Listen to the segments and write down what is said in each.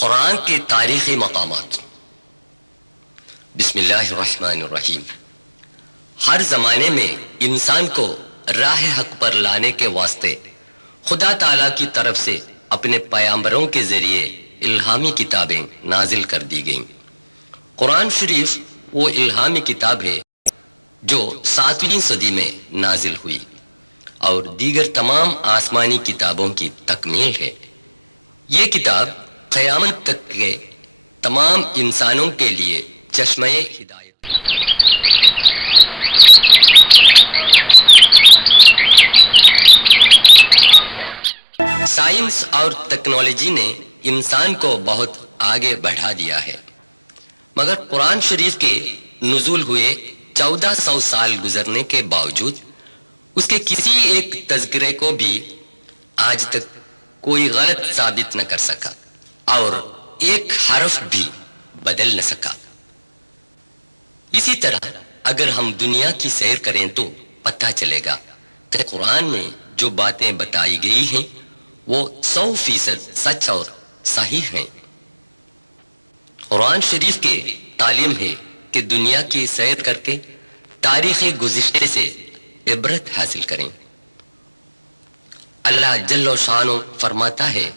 قرآن کے تاریخی مقامات۔ بسم اللہ الرحمن الرحیم۔ ہر زمانے میں انسان کو راہ حق پر لانے کے واسطے خدا تعالیٰ کی طرف سے اپنے پیغمبروں کے ذریعے الہامی کتابیں نازل کر دی گئیں۔ قرآن شریف وہ الہامی کتاب ہے جو 7ویں صدی میں نازل ہوئی اور دیگر تمام آسمانی کتابوں کی تکمیل ہے۔ یہ کتاب قیامت تک کے تمام انسانوں کے لیے چشمہ ہدایت۔ سائنس اور ٹیکنالوجی نے انسان کو بہت آگے بڑھا دیا ہے، مگر قرآن شریف کے نزول ہوئے 1400 سال گزرنے کے باوجود اس کے کسی ایک تذکرے کو بھی آج تک کوئی غلط ثابت نہ کر سکا اور ایک حرف بھی بدل نہ سکا۔ اسی طرح اگر ہم دنیا کی سیر کریں تو پتہ چلے گا کہ قرآن میں جو باتیں بتائی گئی ہیں وہ 100% سچ اور صحیح ہیں۔ قرآن شریف کے تعلیم ہے کہ دنیا کی سیر کر کے تاریخ گزشتے سے عبرت حاصل کریں۔ اللہ جل و شانہ فرماتا ہے،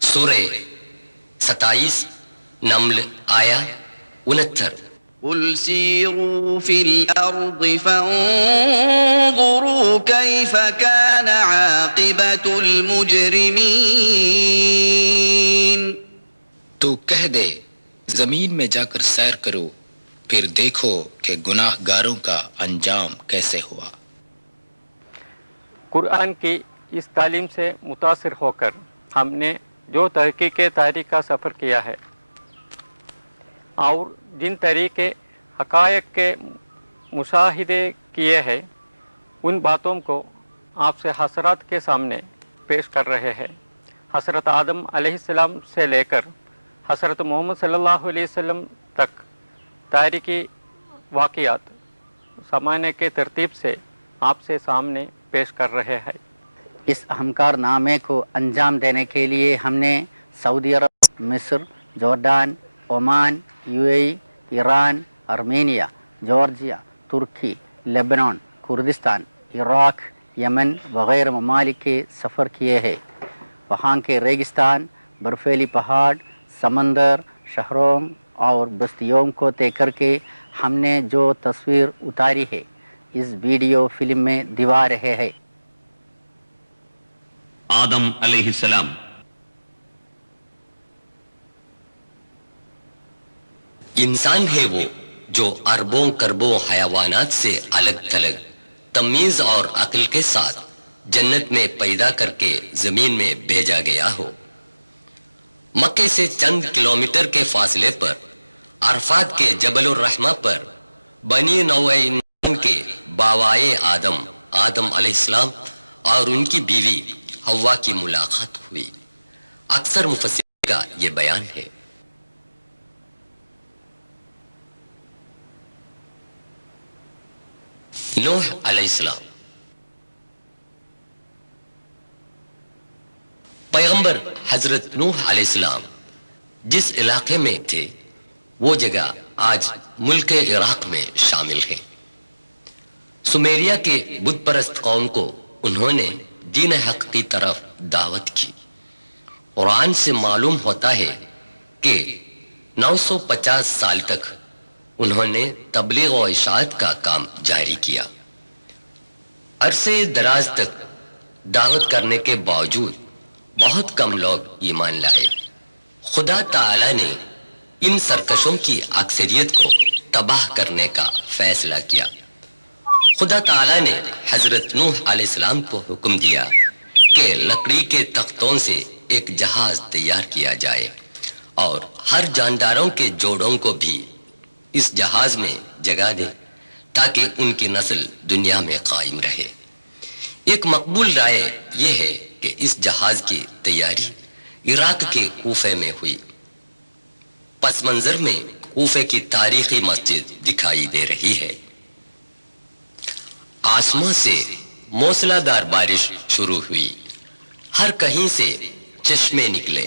سورہ 27 نمل آیا 69، قل سيروا في الأرض فانظروا كيف كان عاقبة المجرمين۔ تو کہہ دے زمین میں جا کر سیر کرو، پھر دیکھو کہ گناہ گاروں کا انجام کیسے ہوا۔ قرآن کی اس تعلیم سے متاثر ہو کر ہم نے جو تحقیق تاریخ کا سفر کیا ہے اور جن طریقے حقائق کے مشاہدے کیے ہیں، ان باتوں کو آپ سے حضرات کے سامنے پیش کر رہے ہیں۔ حضرت آدم علیہ السلام سے لے کر حضرت محمد صلی اللہ علیہ وسلم تک تاریخی واقعات زمانے کے ترتیب سے آپ سے سامنے پیش کر رہے ہیں۔ اس اہم کارنامے کو انجام دینے کے لیے ہم نے سعودی عرب، مصر، Jordan, Oman, UAE، Iran, Armenia, Georgia, Turkey, Lebanon, Kurdistan, Iraq, Yemen وغیرہ ممالک کے سفر کیے ہیں۔ وہاں کے ریگستان، برفیلی پہاڑ، سمندر، شہروں اور بستیوں کو طے کر کے ہم نے جو تصویر اتاری ہے اس ویڈیو فلم میں دکھا رہے ہیں۔ آدم علیہ السلام۔ انسان ہے وہ جو اربوں کربوں حیوانات سے الگ تھلگ تمیز اور عقل کے ساتھ جنت میں پیدا کر کے زمین میں بھیجا گیا ہو۔ مکے سے چند کلومیٹر کے فاصلے پر عرفات کے جبل الرحمہ پر بنی نوع انسان کے باوائے آدم علیہ السلام اور ان کی بیوی حوا کی ملاقات ہوئی۔ اکثر مفسرین کا یہ بیان ہے۔ نوح علیہ السلام۔ پیغمبر حضرت نوح علیہ السلام جس علاقے میں تھے وہ جگہ آج ملک عراق میں شامل ہے۔ سمیریا کے بت پرست قوم کو انہوں نے دین حق کی طرف دعوت کی۔ قرآن سے معلوم ہوتا ہے کہ 950 سال تک انہوں نے تبلیغ و اشاعت کا کام جاری کیا۔ عرصے دراز تک دعوت کرنے کے باوجود بہت کم لوگ ایمان لائے۔ خدا تعالی نے ان سرکشوں کی اکثریت کو تباہ کرنے کا فیصلہ کیا۔ خدا تعالی نے حضرت نوح علیہ السلام کو حکم دیا کہ لکڑی کے تختوں سے ایک جہاز تیار کیا جائے اور ہر جانداروں کے جوڑوں کو بھی اس جہاز میں جگہ دے تاکہ ان کی نسل دنیا میں قائم رہے۔ ایک مقبول رائے یہ ہے کہ اس جہاز کی تیاری عراق کے کوفے میں ہوئی۔ پس منظر میں کوفے کی تاریخی مسجد دکھائی دے رہی ہے۔ آسمان سے موسلا دار بارش شروع ہوئی، ہر کہیں سے چشمے نکلے،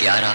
11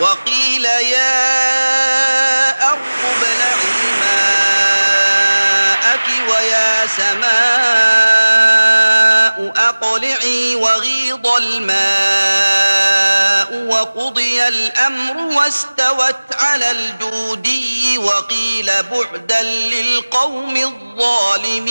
وقيل يا أرض ابلعي ماءك ويا سماء أقلعي وغيض الماء وقضي الأمر واستوت على الجودي وقيل بعدا للقوم الظالمين.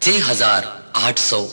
6800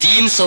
300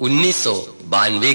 1992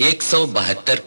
172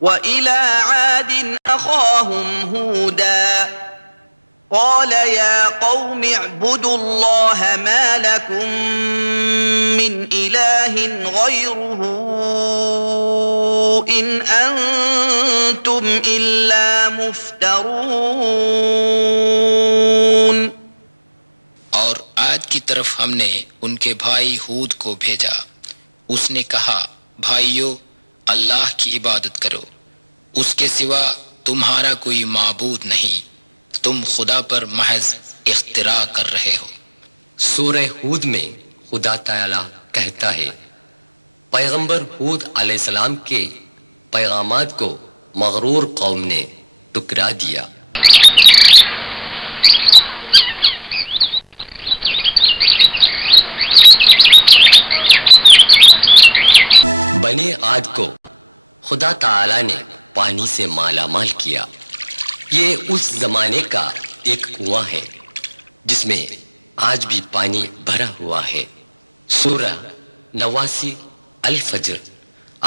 وإلى عاد أخاهم هودا قال يا قوم اعبدوا الله ما لكم من إله غيره إن أنتم إلا مفترون. اور عاد کی طرف ہم نے ان کے بھائی ہود کو بھیجا. اس نے کہا, بھائیو اللہ کی عبادت کرو, اس کے سوا تمہارا کوئی معبود نہیں, تم خدا پر محض اختراع کر رہے ہو. سورہ ہود میں خدا تعالی کہتا ہے, پیغمبر ہود علیہ السلام کے پیغامات کو مغرور قوم نے ٹکرا دیا. بنی عاد کو خدا تعالی نے پانی سے مالا مال کیا. یہ اس زمانے کا ایک کنواں ہے جس میں آج بھی پانی بھرا ہوا ہے. سورہ 89 الفجر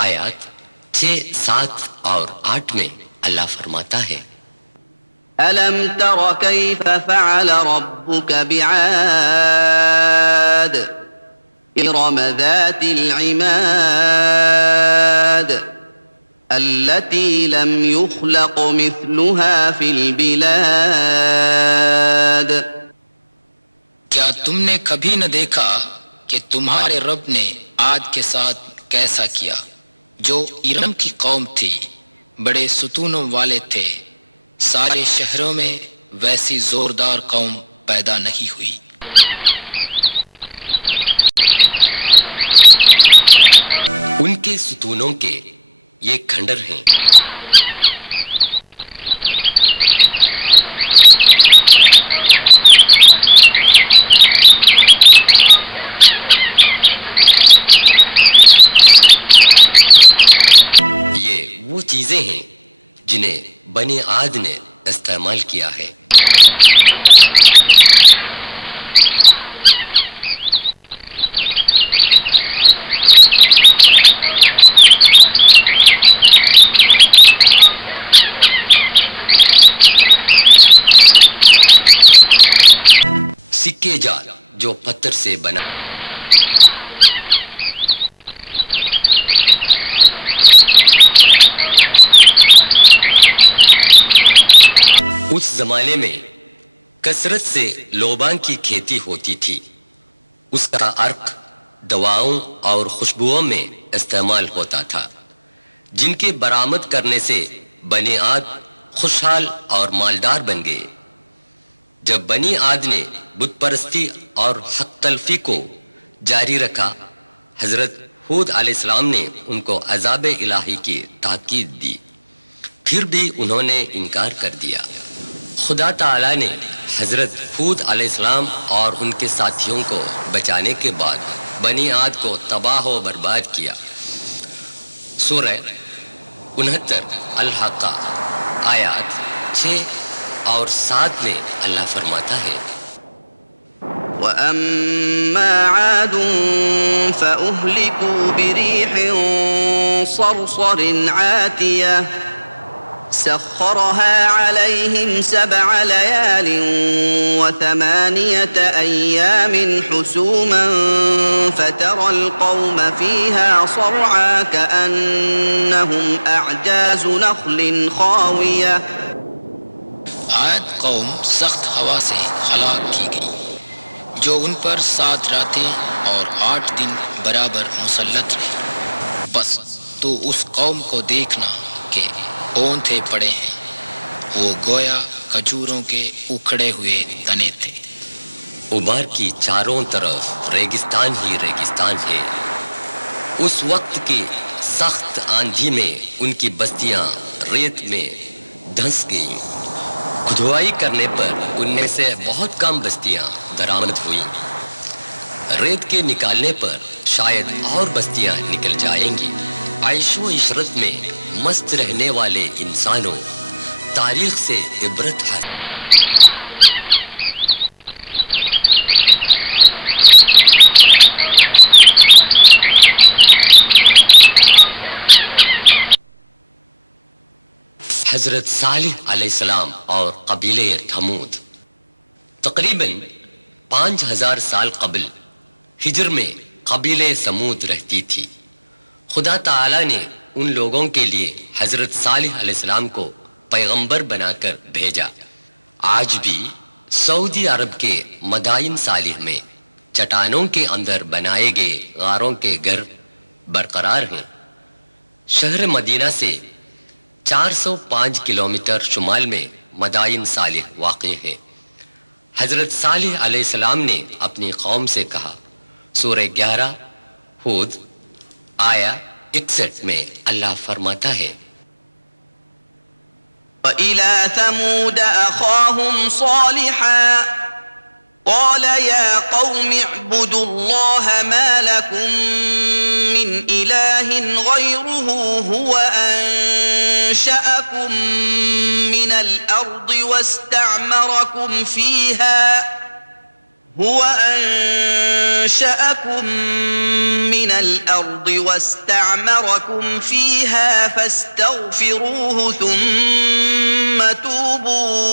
آیات 6, 7 اور 8 میں اللہ فرماتا ہے, ألم تر كيف فعل ربك بعاد إرم ذات العماد التي لم يخلق مثلها في البلاد. کیا تم نے کبھی نہ دیکھا کہ تمہارے رب نے عاد کے ساتھ کیسا کیا, جو ارم کی قوم تھی, بڑے ستونوں والے تھے, سارے شہروں میں ویسی زوردار قوم پیدا نہیں ہوئی. ان کے ستونوں کے یہ کھنڈر ہیں. چیزیں ہیں جنہیں بنی عاد نے استعمال کیا ہے۔ سکے جال جو پتھر سے بنا اس زمانے میں کثرت سے لوبان کی کھیتی ہوتی تھی۔ اس کا عرق دواؤں اور خوشبوؤں میں استعمال ہوتا تھا، جن کے برآمد کرنے سے بنی عاد خوشحال اور مالدار بن گئے۔ جب بنی عاد نے بت پرستی اور حق تلفی کو جاری رکھا، حضرت ہود علیہ السلام نے ان کو عذاب الہی کی تاکید دی، پھر بھی انہوں نے انکار کر دیا۔ خدا تعالی نے حضرت ہود علیہ السلام اور ان کے ساتھیوں کو بچانے کے بعد بنی عاد کو تباہ و برباد کیا۔ سورہ 69 الحاقہ آیات 6 اور 7 میں اللہ فرماتا ہے، وَأَمَّا عَادٌ فَأُهْلِكُوا بِرِيحٍ صَرْصَرٍ عَاتِيَةٍ سخرها عليهم 7 ليال و8 أيام حسوما فترى القوم فيها صرعى كأنهم أعجاز نخل خاوية۔ عاد قوم سخت ہوا سے ہلاک کی گئی جو ان پر 7 راتیں اور 8 دن برابر مسلط رہے۔ بس تو اس قوم کو دیکھنا کہ اونتھے پڑے ہیں، وہ گویا کھجوروں کے اکھڑے ہوئے تنے تھے۔ عمر کی چاروں طرف ریگستان ہی ریگستان ہے۔ اس وقت کی سخت آندھی میں ان کی بستیاں ریت میں دھنس گئیں۔ کھدوائی کرنے پر ان میں سے بہت کم بستیاں درآمد ہوئیں۔ ریت کے نکالنے پر شاید اور بستیاں نکل جائیں گی۔ عیش و عشرت میں مست رہنے والے انسانوں، تاریخ سے عبرت حاصل۔ حضرت صالح علیہ السلام اور قبیلہ تھمود تقریباً 5000 سال قبل ہجر میں قبیلہ سمود رہتی تھی۔ خدا تعالی نے ان لوگوں کے لیے حضرت صالح علیہ السلام کو پیغمبر بنا کر بھیجا۔ آج بھی سعودی عرب کے مدائن صالح میں چٹانوں کے اندر بنائے گئے غاروں کے گھر برقرار ہیں۔ شہر مدینہ سے 405 کلومیٹر شمال میں مدائن صالح واقع ہے۔ حضرت صالح علیہ السلام نے اپنی قوم سے کہا، سورہ 11 ہود آیا 61 میں اللہ فرماتا ہے، وَإِلَى ثَمُودَ أَخَاهُمْ صَالِحًا قَالَ يَا قَوْمِ اعْبُدُوا اللَّهَ مَا لَكُمْ مِنْ إِلَٰهٍ غَيْرُهُ هُوَ أَنشَأَكُم مِّنَ الْأَرْضِ واستعمركم فيها فاستغفروه ثم توبوا